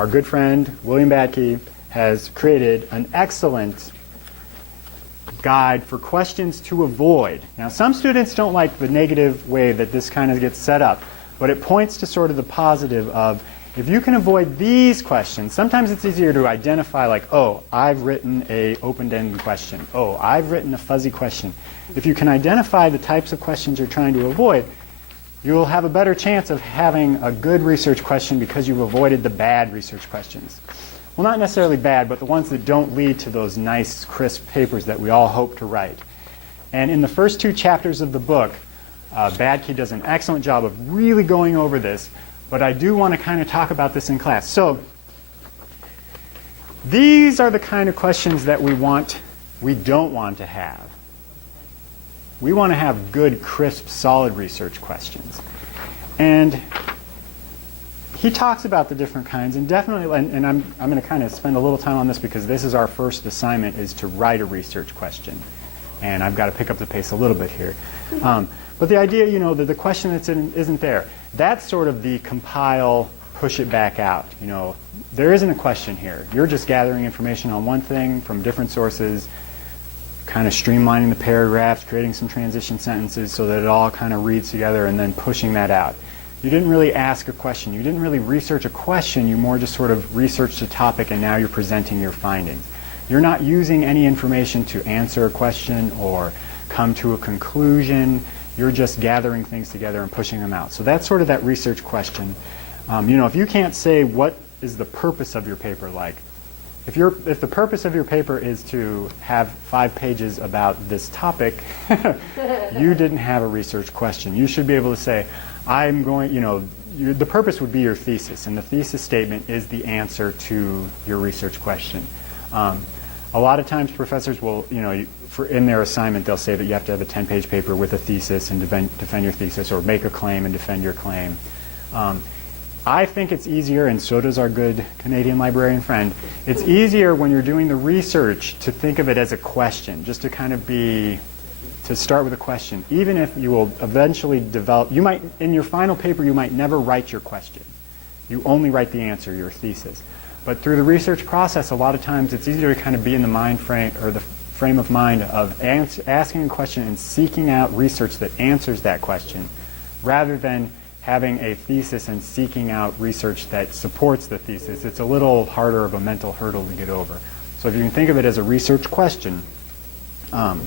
our good friend William Badke has created an excellent guide for questions to avoid. Now, some students don't like the negative way that this kind of gets set up, but it points to sort of the positive of, if you can avoid these questions, sometimes it's easier to identify like, oh, I've written a open-ended question. Oh, I've written a fuzzy question. If you can identify the types of questions you're trying to avoid, you'll have a better chance of having a good research question because you've avoided the bad research questions. Well, not necessarily bad, but the ones that don't lead to those nice, crisp papers that we all hope to write. And in the first 2 chapters of the book, Badke does an excellent job of really going over this, but I do want to kind of talk about this in class. So these are the kind of questions that we don't want to have. We want to have good, crisp, solid research questions. And he talks about the different kinds, and definitely, and I'm going to kind of spend a little time on this because this is our first assignment, is to write a research question. And I've got to pick up the pace a little bit here. But the idea, that the question that's isn't there, that's sort of the compile, push it back out. There isn't a question here. You're just gathering information on one thing from different sources, kind of streamlining the paragraphs, creating some transition sentences so that it all kind of reads together, and then pushing that out. You didn't really ask a question. You didn't really research a question. You more just sort of researched a topic, and now you're presenting your findings. You're not using any information to answer a question or come to a conclusion. You're just gathering things together and pushing them out. So that's sort of that research question. If you can't say what is the purpose of your paper, like if the purpose of your paper is to have 5 pages about this topic, you didn't have a research question. You should be able to say, the purpose would be your thesis, and the thesis statement is the answer to your research question. A lot of times professors will, in their assignment, they'll say that you have to have a 10-page paper with a thesis and defend your thesis, or make a claim and defend your claim. I think it's easier, and so does our good Canadian librarian friend, it's easier when you're doing the research to think of it as a question, just to kind of to start with a question. Even if you will eventually develop, in your final paper, you might never write your question. You only write the answer, your thesis. But through the research process, a lot of times it's easier to kind of be in the mind frame, or the frame of mind of asking a question and seeking out research that answers that question, rather than having a thesis and seeking out research that supports the thesis. It's a little harder of a mental hurdle to get over. So if you can think of it as a research question, I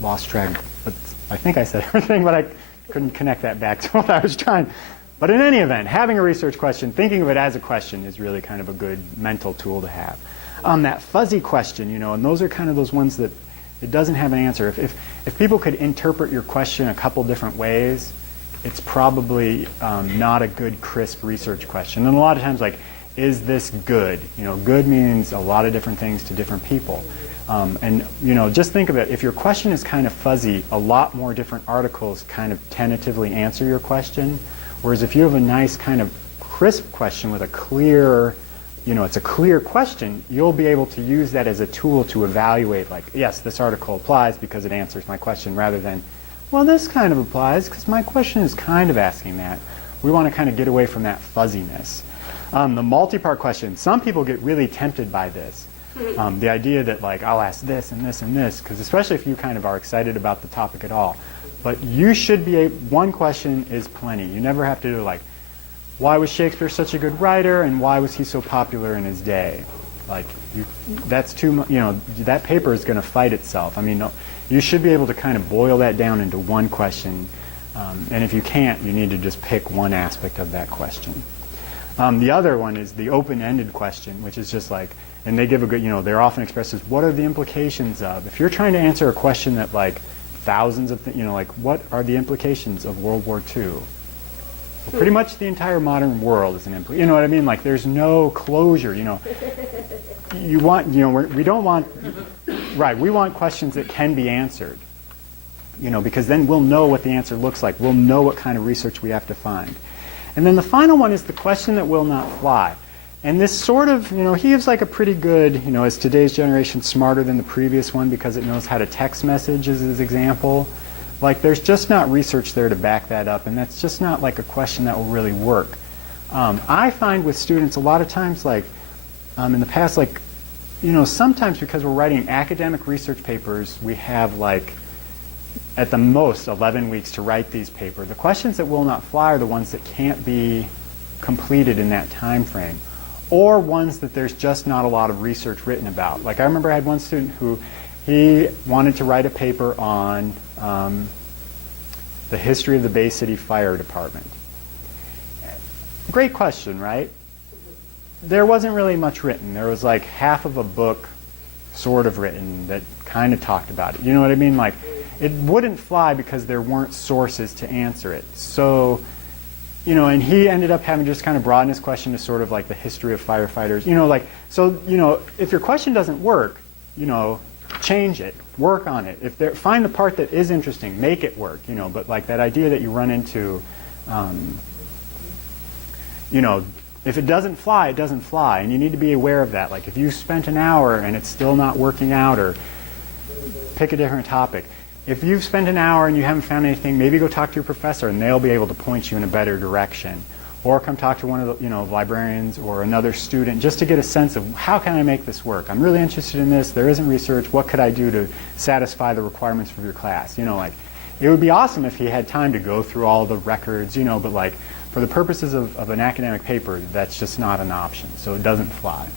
lost track, but I think I said everything, but I couldn't connect that back to what I was trying. But in any event, having a research question, thinking of it as a question, is really kind of a good mental tool to have. That fuzzy question, and those are kind of those ones that it doesn't have an answer. If people could interpret your question a couple different ways, it's probably not a good, crisp research question. And a lot of times, like, is this good? Good means a lot of different things to different people. Just think of it. If your question is kind of fuzzy, a lot more different articles kind of tentatively answer your question. Whereas if you have a nice kind of crisp question with a clear, it's a clear question, you'll be able to use that as a tool to evaluate, like, yes, this article applies because it answers my question, rather than, well, this kind of applies because my question is kind of asking that. We want to kind of get away from that fuzziness. The multi-part question, some people get really tempted by this. The idea that, like, I'll ask this and this and this, because especially if you kind of are excited about the topic at all. But you should be one question is plenty. You never have to do, like, why was Shakespeare such a good writer, and why was he so popular in his day? Like, that's too much, that paper is going to fight itself. I mean, you should be able to kind of boil that down into one question. And if you can't, you need to just pick one aspect of that question. The other one is the open-ended question, which is just like, and they give a good, they're often expressed as, what are the implications of? If you're trying to answer a question that, like, thousands of things, like, what are the implications of World War II? Well, pretty much the entire modern world is an implication. You know what I mean? Like, there's no closure. We want questions that can be answered. Because then we'll know what the answer looks like. We'll know what kind of research we have to find. And then the final one is the question that will not fly. And this sort of, he gives like a pretty good, is today's generation smarter than the previous one because it knows how to text message as his example? Like, there's just not research there to back that up, and that's just not like a question that will really work. I find with students a lot of times, like in the past, like, you know, sometimes because we're writing academic research papers, we have like at the most 11 weeks to write these papers. The questions that will not fly are the ones that can't be completed in that time frame, or ones that there's just not a lot of research written about. Like, I remember I had one student who he wanted to write a paper on the history of the Bay City Fire Department. Great question, right? There wasn't really much written. There was like half of a book sort of written that kind of talked about it. You know what I mean? Like, it wouldn't fly because there weren't sources to answer it. So, you know, and he ended up having to just kind of broaden his question to sort of like the history of firefighters. You know, like, so, you know, if your question doesn't work, you know, change it, work on it. If there, find the part that is interesting, make it work, you know, but like that idea that you run into, you know, if it doesn't fly, it doesn't fly, and you need to be aware of that. Like, if you spent an hour and it's still not working out, or pick a different topic. If you've spent an hour and you haven't found anything, maybe go talk to your professor and they'll be able to point you in a better direction. Or come talk to one of the, you know, librarians or another student just to get a sense of, how can I make this work? I'm really interested in this. There isn't research. What could I do to satisfy the requirements for your class? You know, like, it would be awesome if he had time to go through all the records, you know, but like, for the purposes of an academic paper, that's just not an option. So it doesn't fly.